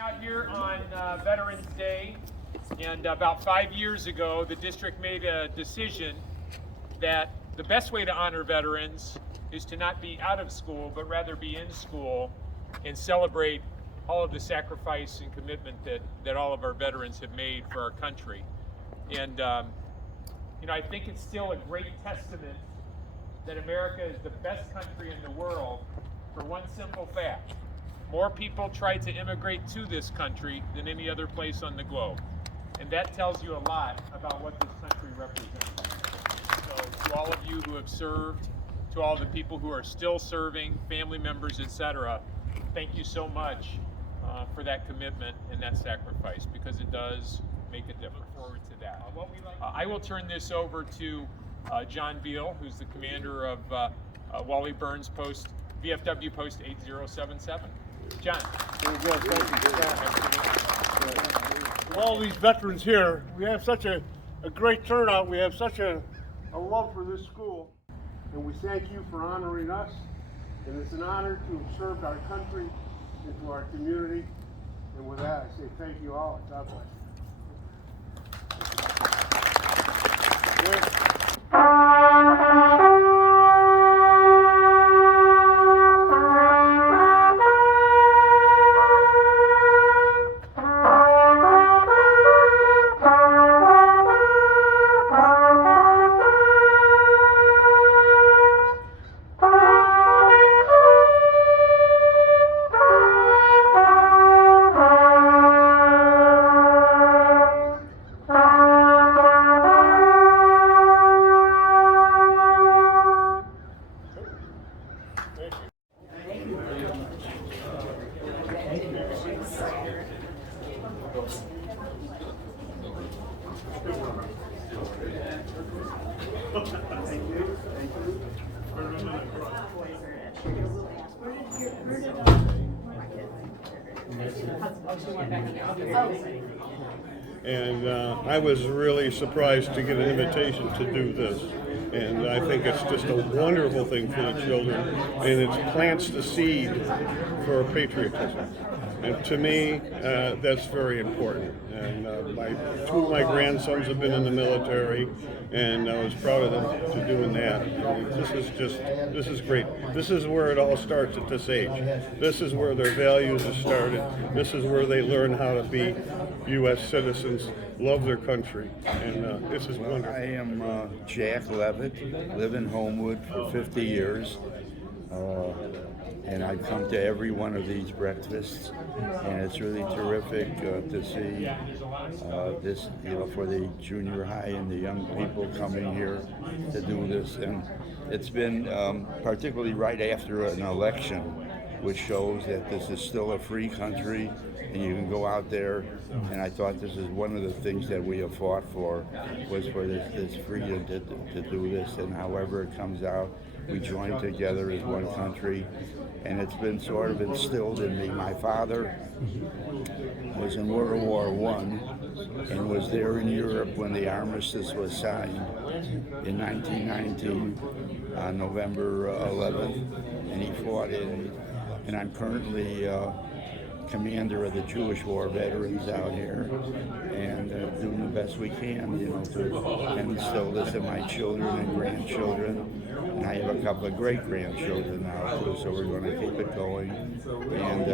out here on Veterans Day, and about 5 years ago, the district made a decision that the best way to honor veterans is to not be out of school, but rather be in school and celebrate all of the sacrifice and commitment that all of our veterans have made for our country. And you know, I think it's still a great testament that America is the best country in the world for one simple fact. More people tried to immigrate to this country than any other place on the globe. And that tells you a lot about what this country represents. So to all of you who have served, to all the people who are still serving, family members, etc., thank you so much for that commitment and that sacrifice, because it does make a difference. Look forward to that. I will turn this over to John Beal, who's the commander of Wally Burns Post, VFW Post 8077. John. Very good. Thank you. All these veterans here, we have such a great turnout. We have such a love for this school. And we thank you for honoring us. And it's an honor to have served our country and to our community. And with that, I say thank you all. God bless you. And I was really surprised to get an invitation to do this. And I think it's just a wonderful thing for the children, and it plants the seed for patriotism. And to me, that's very important. And two of my grandsons have been in the military, and I was proud of them to doing that. And this is great. This is where it all starts at this age. This is where their values are started. This is where they learn how to be U.S. citizens, love their country, and this is wonderful. I am Jack Levitt, live in Homewood for 50 years. And I've come to every one of these breakfasts, and it's really terrific to see this, for the junior high and the young people coming here to do this. And it's been particularly right after an election, which shows that this is still a free country, and you can go out there. And I thought this is one of the things that we have fought for, was for this freedom to do this. And however it comes out, we join together as one country. And it's been sort of instilled in me. My father was in World War I and was there in Europe when the armistice was signed in 1919 on November 11th, and he fought in. And I'm currently commander of the Jewish War veterans out here, and doing the best we can, to instill this in my children and grandchildren. And I have a couple of great-grandchildren now, too, so we're going to keep it going and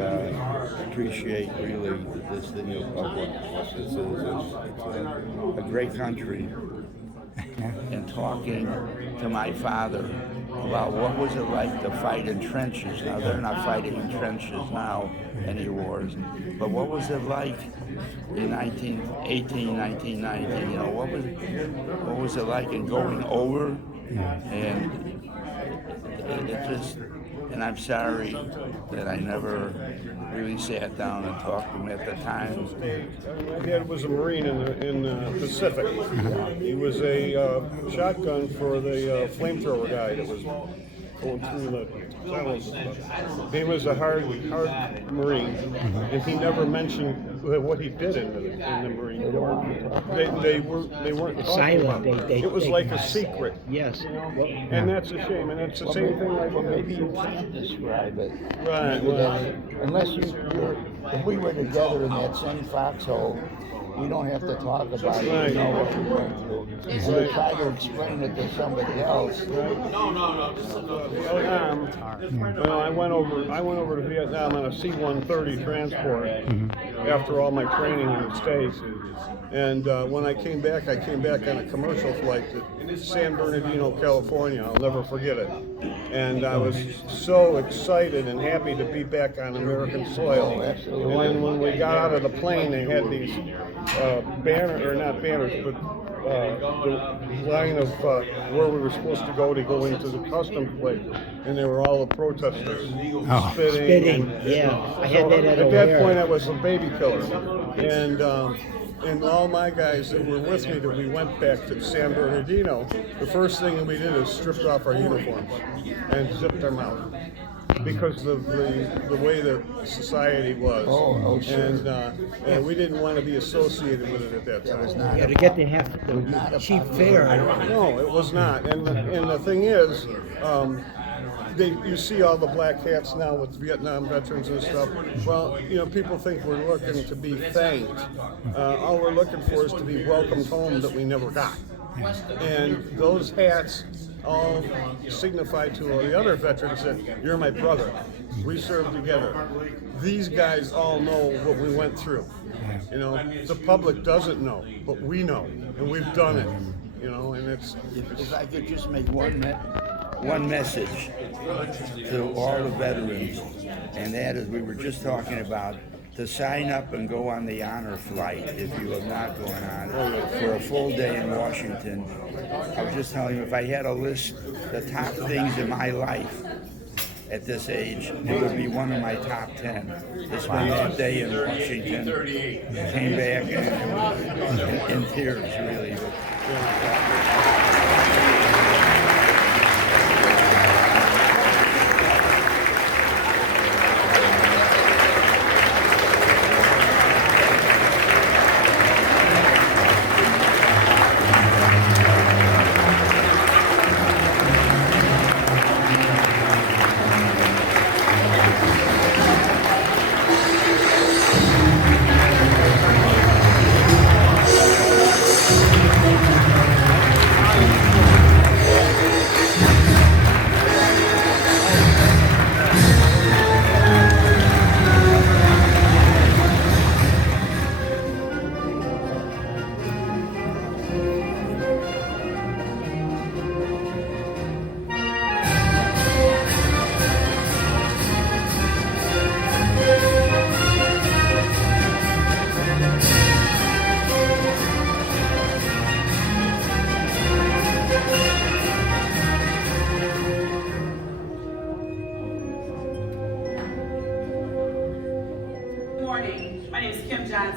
appreciate really this thing of what this is. It's a great country. And talking to my father about what was it like to fight in trenches. Now, they're not fighting in trenches now, any wars, but what was it like in 1918, 1919, what was it like in going over? And it just, and I'm sorry that I never really sat down and talked to him at the time. My dad was a Marine in the Pacific. He was a shotgun for the flamethrower guy that was going through the silos and stuff. He was a hard Marine, and he never mentioned what he did in the Marine Corps. They weren't talking Silent. about it. It was like a secret. Yes. Well, And that's a shame, and it's the same thing like Maybe you can't describe it. Right, well, Unless if we were together in that same foxhole, we don't have to talk about it. Right. We know what we went through. So we try to explain it to somebody else. well, I went over to Vietnam on a C-130 transport after all my training in the States. And when I came back on a commercial flight to San Bernardino, California. I'll never forget it. And I was so excited and happy to be back on American soil. And then when we got out of the plane, they had these not banners, but the line of where we were supposed to go into the customs place, and they were all the protesters spitting. I had that at that point, I was a baby killer, and all my guys that were with me, that we went back to San Bernardino, the first thing we did is stripped off our uniforms and zipped them out. Because of the way the society was, and we didn't want to be associated with it at that time. to get the cheap fare. No, it was not. And the thing is, you see all the black hats now with Vietnam veterans and stuff. Well, people think we're looking to be thanked. All we're looking for is to be welcomed home that we never got. And those hats all signify to the other veterans that you're my brother. We served together. These guys all know what we went through. The public doesn't know, but we know, and we've done it. And it's. If I could just make one message to all the veterans, and that is, we were just talking about to sign up and go on the honor flight if you have not gone on for a full day in Washington. I was just telling you, if I had a list the top things in my life at this age, it would be one of my top 10. To spend that day in Washington, came back in tears, really.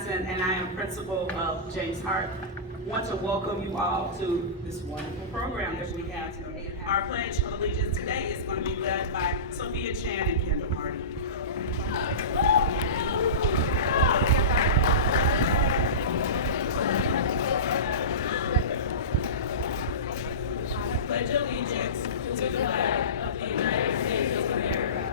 And I am principal of James Hart. I want to welcome you all to this wonderful program that we have today. Our Pledge of Allegiance today is going to be led by Sophia Chan and Kendall Hardy. Pledge allegiance to the flag of the United States of America.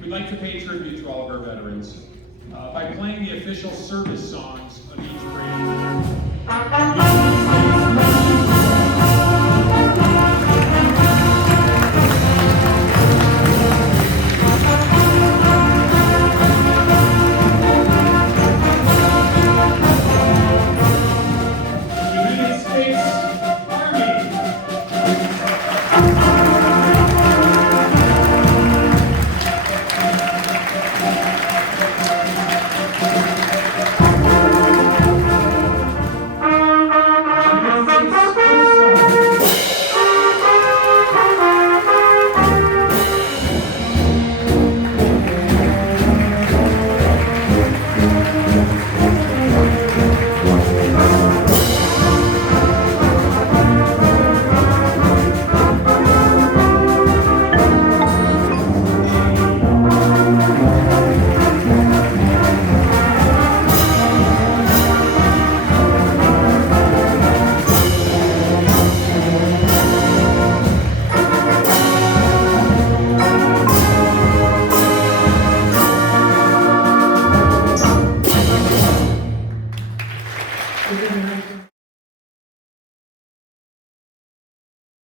We'd like to pay tribute to all of our veterans by playing the official service songs of each brand.